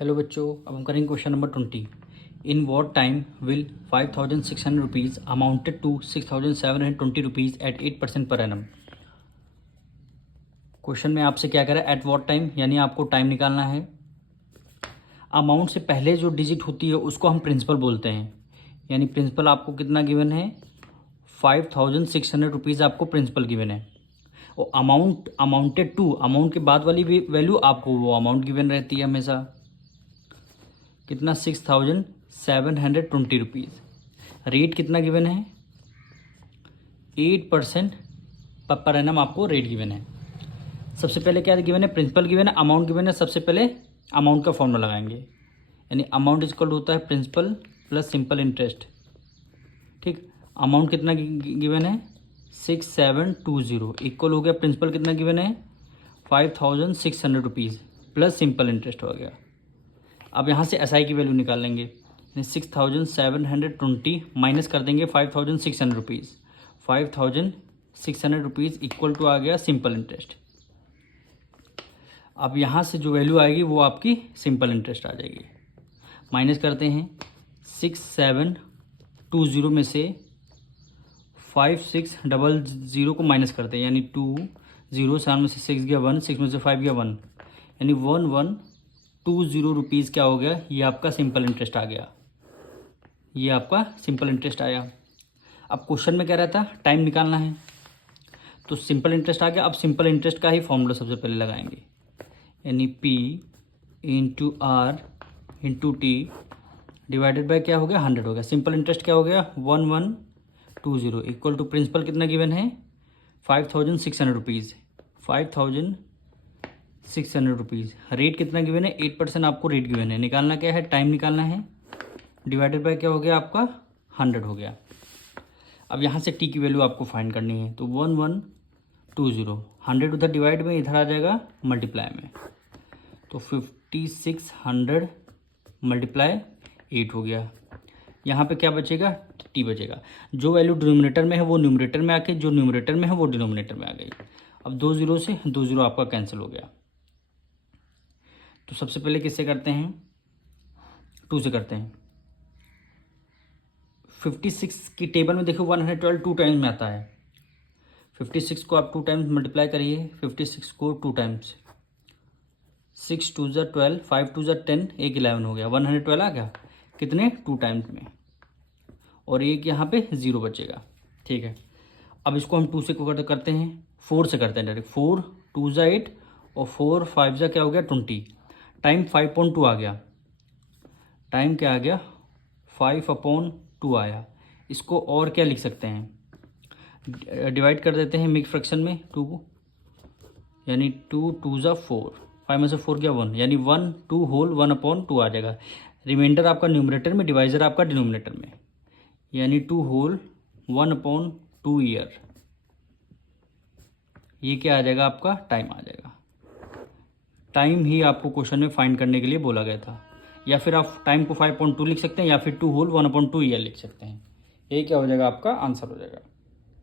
Hello बच्चों, अब हम करेंगे question number 20। In what time will 5,600 rupees amounted to 6,720 रुपीज़ एट 8% पर एनम। क्वेश्चन में आपसे क्या करें, एट वॉट टाइम, यानी आपको टाइम निकालना है। अमाउंट से पहले जो डिजिट होती है उसको हम प्रिंसिपल बोलते हैं, यानी प्रिंसिपल आपको कितना गिवन है, 5,600 रुपीज़ आपको प्रिंसिपल गिवन है। और अमाउंटेड टू, अमाउंट के बाद वाली वैल्यू आपको वो अमाउंट गिवन रहती है हमेशा। कितना, 6,720 रुपीज़। रेट कितना गिवन है, 8% पर एनम आपको रेट गिवन है। सबसे पहले क्या गिवन है, प्रिंसिपल गिवन है, अमाउंट गिवन है। सबसे पहले अमाउंट का फॉर्मूला लगाएंगे, यानी अमाउंट इज इक्वल होता है प्रिंसिपल प्लस सिंपल इंटरेस्ट। ठीक, अमाउंट कितना गिवन है, 6,720 इक्वल हो गया प्रिंसिपल कितना गिवन है, 5,600 रुपीज़ प्लस सिंपल इंटरेस्ट हो गया। अब यहाँ से एसआई की वैल्यू निकाल लेंगे, 6,720 माइनस कर देंगे 5,600 रुपीज़। 5,600 रुपीज़ इक्वल टू आ गया सिंपल इंटरेस्ट। अब यहाँ से जो वैल्यू आएगी वो आपकी सिंपल इंटरेस्ट आ जाएगी। माइनस करते हैं 6,720 में से 5,600 को माइनस करते हैं, यानी 2 0, 7 में से 6 गया 1, 6 में से 5 गया 1, यानी 1,120 रुपीज़ क्या हो गया, ये आपका सिंपल इंटरेस्ट आ गया। ये आपका सिंपल इंटरेस्ट आया। अब क्वेश्चन में क्या रहता, टाइम निकालना है, तो सिंपल इंटरेस्ट आ गया। अब सिंपल इंटरेस्ट का ही फॉर्मूला सबसे पहले लगाएंगे, यानी P into R into T divided by क्या हो गया, 100 हो गया। सिंपल इंटरेस्ट क्या हो गया, 1,120 इक्वल टू प्रिंसिपल कितना गिवन है, 5,600 रुपीज़। 5,600 रुपीज़। रेट कितना गिवन है, 8% आपको रेट गिवन है। निकालना क्या है, टाइम निकालना है, डिवाइडेड बाय क्या हो गया आपका, 100 हो गया। अब यहाँ से टी की वैल्यू आपको फाइंड करनी है, तो 1,120, 100 उधर डिवाइड में, इधर आ जाएगा मल्टीप्लाई में, तो 5,600 मल्टीप्लाई 8 हो गया। यहाँ पे क्या बचेगा, टी बचेगा। जो वैल्यू डिनोमिनेटर में है वो न्यूमरेटर में आके, जो न्यूमरेटर में है वो डिनोमिनेटर में आ गई। अब 2 0 से 2 0 आपका कैंसिल हो गया। तो सबसे पहले किससे करते हैं, 2 से करते हैं। 56 की टेबल में देखो 112 2 टाइम्स में आता है। 56 को आप 2 टाइम्स मल्टीप्लाई करिए, 56 को 2 टाइम्स, 6 2 ज़ा 12, 5 2 ज़ा 10, 1 11 हो गया, 112 आ गया कितने, 2 टाइम्स में, और एक यहाँ पे 0 बचेगा। ठीक है, अब इसको हम 2 से करते हैं, 4 से करते हैं डायरेक्ट। 4 2 ज़ा 8 और 4 5 ज़ा क्या हो गया, 20। टाइम 5/2 आ गया, टाइम क्या आ गया, 5/2 आया। इसको और क्या लिख सकते हैं, डिवाइड कर देते हैं मिक्स फ्रैक्शन में 2 को, यानी 2 2 ज़ा 4, 5 में से 4 गया 1, यानी 1 2 होल 1/2 आ जाएगा। रिमाइंडर आपका न्यूमरेटर में, डिवाइजर आपका डिनोमिनेटर में, यानी 2 होल 1/2 ईयर। ये क्या आ जाएगा आपका, टाइम आ जाएगा। टाइम ही आपको क्वेश्चन में फाइंड करने के लिए बोला गया था, या फिर आप टाइम को 5/2 लिख सकते हैं, या फिर 2 होल 1/2 ईयर लिख सकते हैं। ये क्या हो जाएगा, आपका आंसर हो जाएगा।